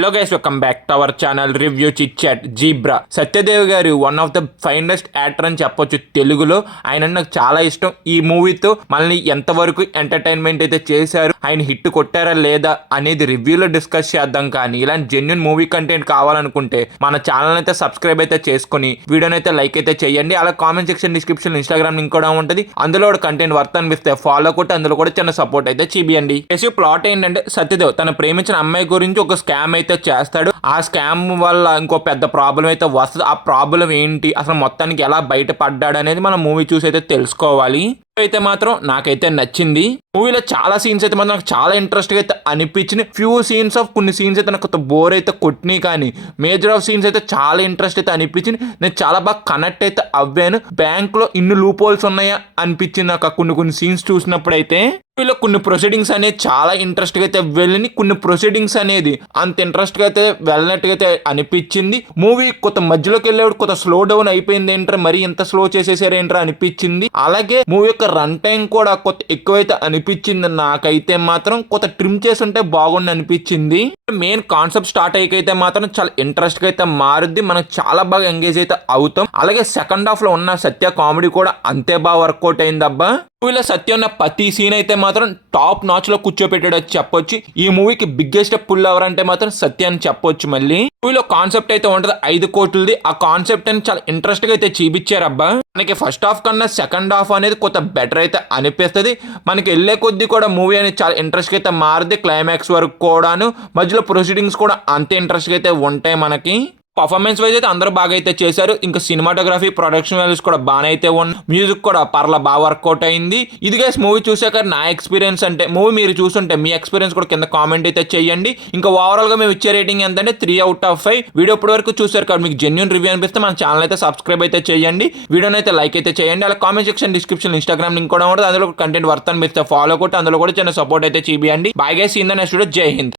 Hello guys, welcome back to our channel review chit chat. Zebra Satyadev గారు one of the finest actor అని చెప్పొచ్చు తెలుగులో. ఆయన నాకు చాలా ఇష్టం. ఈ మూవీతో మనల్ని ఎంతవరకు ఎంటర్టైన్మెంట్ అయితే చేశారు, ఆయన హిట్ కొట్టారా లేదా అనేది రివ్యూలో డిస్కస్ చేద్దాం. కానీ ఇలాంటి జెన్యున్ మూవీ కంటెంట్ కావాలనుకుంటే మన ఛానల్ అయితే సబ్స్క్రైబ్ అయితే చేసుకుని వీడియోని అయితే లైక్ అయితే చేయండి. అలా comment section, description, Instagram link కూడా ఉంటుంది. అందులో కంటెంట్ వర్త్ అనిపిస్తే ఫాలో కొట్టి అందులో కూడా చిన్న సపోర్ట్ అయితే చేయండి. ప్లాట్ ఏంటంటే సత్యదేవ్ తన ప్రేమించిన అమ్మాయి గురించి ఒక స్కామ్ అయితే చేస్తాడు. ఆ స్కామ్ వల్ల ఇంకో పెద్ద ప్రాబ్లం అయితే వస్తుంది. ఆ ప్రాబ్లం ఏంటి, అసలు మొత్తానికి ఎలా బయటపడ్డాడు అనేది మనం మూవీ చూసి అయితే తెలుసుకోవాలి. అయితే మాత్రం నాకైతే నచ్చింది. మూవీలో చాలా సీన్స్ అయితే మాత్రం నాకు చాలా ఇంట్రెస్ట్ గా అయితే అనిపించింది. ఫ్యూ సీన్స్ ఆఫ్ కొన్ని సీన్స్ అయితే నాకు బోర్ అయితే కొట్టినాయి, కానీ మేజర్ ఆఫ్ సీన్స్ అయితే చాలా ఇంట్రెస్ట్ అయితే అనిపించింది. నేను చాలా బాగా కనెక్ట్ అయితే అవ్వాను. బ్యాంక్ లో ఇన్ని లూప్ హోల్స్ ఉన్నాయా అనిపించింది నాకు కొన్ని సీన్స్ చూసినప్పుడు. అయితే మూవీలో కొన్ని ప్రొసీడింగ్స్ అనేది చాలా ఇంట్రెస్ట్ గా అయితే వెళ్ళిన, కొన్ని ప్రొసీడింగ్స్ అనేది అంత ఇంట్రెస్ట్ గా అయితే వెళ్ళినట్టుగా అయితే అనిపించింది. మూవీ కొత్త మధ్యలోకి వెళ్ళేవాడు కొత్త స్లో డౌన్ అయిపోయింది ఏంట్రా, మరి ఇంత స్లో చేసేసారు ఏంట్రా అనిపించింది. అలాగే మూవీ యొక్క రన్ టైం కూడా కొత్త ఎక్కువైతే అనిపించింది. నాకైతే మాత్రం కొత్త ట్రిమ్ చేసి ఉంటే బాగుండి అనిపించింది. మెయిన్ కాన్సెప్ట్ స్టార్ట్ అయ్యకైతే మాత్రం చాలా ఇంట్రెస్ట్ గా అయితే మారుద్ది. మనకు చాలా బాగా ఎంగేజ్ అయితే అవుతాం. అలాగే సెకండ్ హాఫ్ లో ఉన్న సత్య కామెడీ కూడా అంతే బాగా వర్కౌట్ అయింది అబ్బా. మూవీలో సత్య ఉన్న ప్రతి సీన్ అయితే మాత్రం టాప్ నాచ్ లో కూర్చోపెట్టాడు చెప్పొచ్చు. ఈ మూవీకి బిగ్గెస్ట్ పుల్ ఎవరంటే మాత్రం సత్య అని చెప్పొచ్చు. మళ్ళీ మూవీలో కాన్సెప్ట్ అయితే ఉంటది 5 కోట్లది. ఆ కాన్సెప్ట్ అని చాలా ఇంట్రెస్ట్ గా అయితే చూపించారు అబ్బా. మనకి ఫస్ట్ హాఫ్ కన్నా సెకండ్ హాఫ్ అనేది కొత్త బెటర్ అయితే అనిపిస్తుంది. మనకి వెళ్ళే కొద్దీ కూడా మూవీ అనేది చాలా ఇంట్రెస్ట్ గా అయితే మారుద్ది. క్లైమాక్స్ వరకు కూడాను మధ్యలో ప్రొసీడింగ్స్ కూడా అంతే ఇంట్రెస్ట్ గా అయితే ఉంటాయి. మనకి పర్ఫార్మెన్స్ వైజ్ అయితే అందరూ బాగా అయితే చేశారు. ఇంకా సినిమాటోగ్రఫీ, ప్రొడక్షన్ వాల్యూస్ కూడా బాగానే అయితే ఉన్నాయి. మ్యూజిక్ కూడా బాగా వర్కౌట్ అయింది. ఇది గైస్ మూవీ చూసాక నా ఎక్స్పీరియన్స్. అంటే మూవీ మీరు చూస్తుంటే మీ ఎక్స్పీరియన్స్ కూడా కింద కామెంట్ అయితే చేయండి. ఇంకా ఓవరాల్ గా మేము ఇచ్చే రేటింగ్ ఎంతంటే 3/5. వీడియో ఇప్పటి వరకు చూసారు కాబట్టి మీకు జెన్యూన్ రివ్యూ అనిపిస్తే మన ఛానల్ అయితే సబ్స్క్రైబ్ అయితే చేయండి. వీడియోని అయితే లైక్ అయితే చేయండి. అలా comment section, description, Instagram link కూడా ఉంటుంది. అందులో కంటెంట్ వర్త్ అనిపిస్తే ఫాలో కొట్టి అందులో కూడా చిన్న సపోర్ట్ అయితే చేయండి. Bye guys, in the next video. జై హింద్.